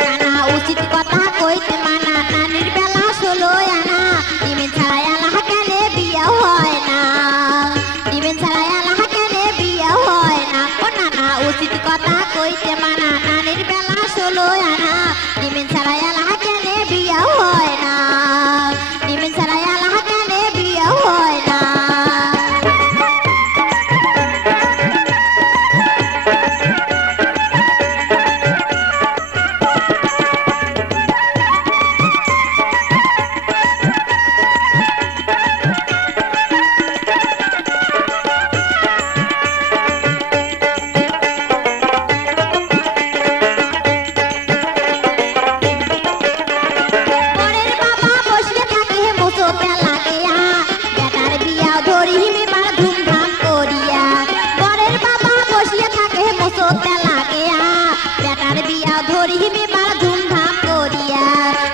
জানা উচিত কথা কইতে মানা, নানির বেলা 16 আনা, ডিমের ছাড়াই আল্লাহ কেনে বিয়ে হয় না, ডিমের ছাড়াই আল্লাহ কেনে বিয়ে হয় না। ও নানা উচিত কথা কইতে মানা, নানির বেলা 16 আনা, ডিমের ছাড়াই আল্লাহ কেনে বিয়ে হয় না, ডিমের ছাড়াই আল্লাহ কেনে বিয়ে হয় না। পরের বাবা বসে থাকে মুসোতে লাগিয়া, বেটার বিয়া ধরিবি বার ধুমধাম করিয়া। পরের বাবা বসে থাকে মুসোতে লাগিয়া, বেটার বিয়া ধরিবি বার ধুমধাম করিয়া।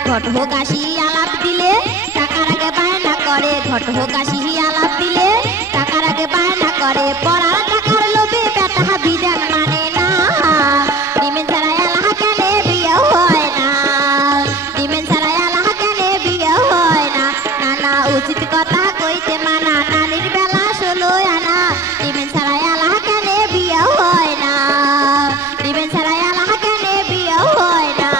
ঘটক আসি আলাপ দিলে টাকার আগে বায়না করে, ঘটক আসি আলাপ দিলে টাকার আগে বায়না করে। পড়ার টাকার লোভে বেটা বিধান মানে না, ডিমের ছাড়াই আল্লাহ কেনে বিয়ে হয় না, ডিমের ছাড়াই আল্লাহ কেনে বিয়ে হয় না। নানা উচিত কথা কইতে মানা, নানির বেলা 16 আনা, ডিমের ছাড়াই আল্লাহ কেনে বিয়ে হয় না, ডিমের ছাড়াই আল্লাহ কেনে বিয়ে হয় না।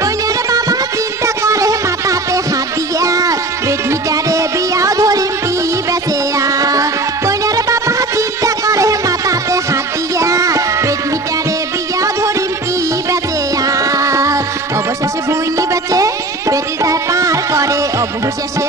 কইনের বাবা চিন্তা করে মাথাতে হাত দিয়া, বেটিটারে বিয়া ধরিম কি বেচেয়া। কইনের বাবা চিন্তা করে মাথাতে হাত দিয়া, বেটিটারে বিয়া ধরিম কি বেচেয়া। অবশেষে ভুইনি বেচে বেটিটা পার করে, অবশেষে